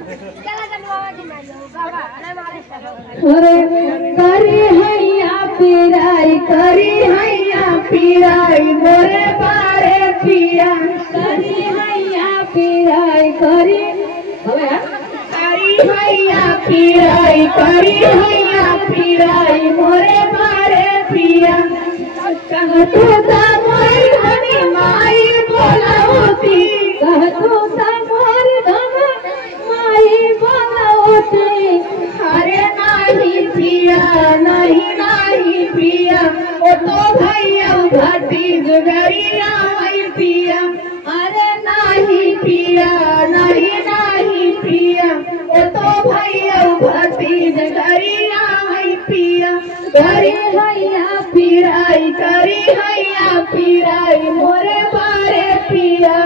अरे करी हैया पिराई मोरे बारे पिया करी हैया पिराई करी हैया पिराई मोरे बारे पिया कहतू मोर धनी माई बोलावती कहतू मोर धन माई बोलावती अरे नहीं पिया ओ तो भैया घाटी जुगरिया वही पिया अरे नहीं पिया ओ तो भैया घाटी जुगरिया वही पिया करी हैया पिराई मोरे बारे पिया।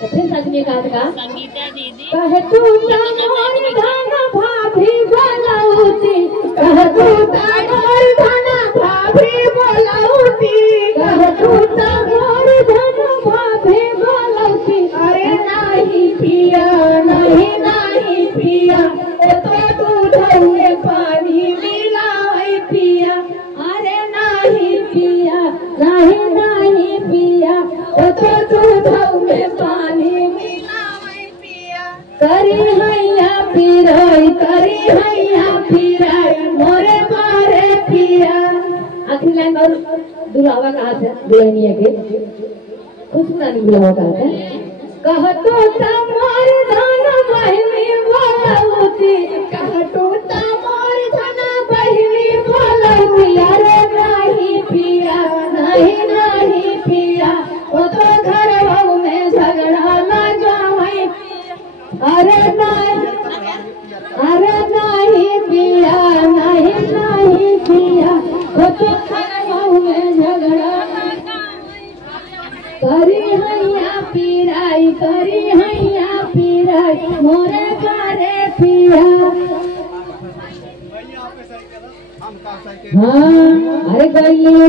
फिर सजनी का संगीता दीदी कहे तू मोर धन भाभी बोलाउती कहे तू मोर धन भाभी बोलाउती कहे तू मोर धन भाभी बोलाउती अरे नहीं पिया ओ तो दूध में पानी मिलाई पिया अरे नहीं पिया ओ तो दूध में पानी मिलाई पिया करी हैया पिराई मोरे बारे पिया। आखिरी लाइन और दुलावा कहा था दुल्हनिया के खुश नानी बुलावा कहा था कहतो मोर धन बहिनी बोलावती कहतो मोर धन बहिनी बोलावती अरे नहीं पिया ओ तो घर में झगड़ा लगा है अरे नहीं पिया ओ तो घर में झगड़ा करी हैया पिराई मोरे बारे पिया। हाँ अरे गई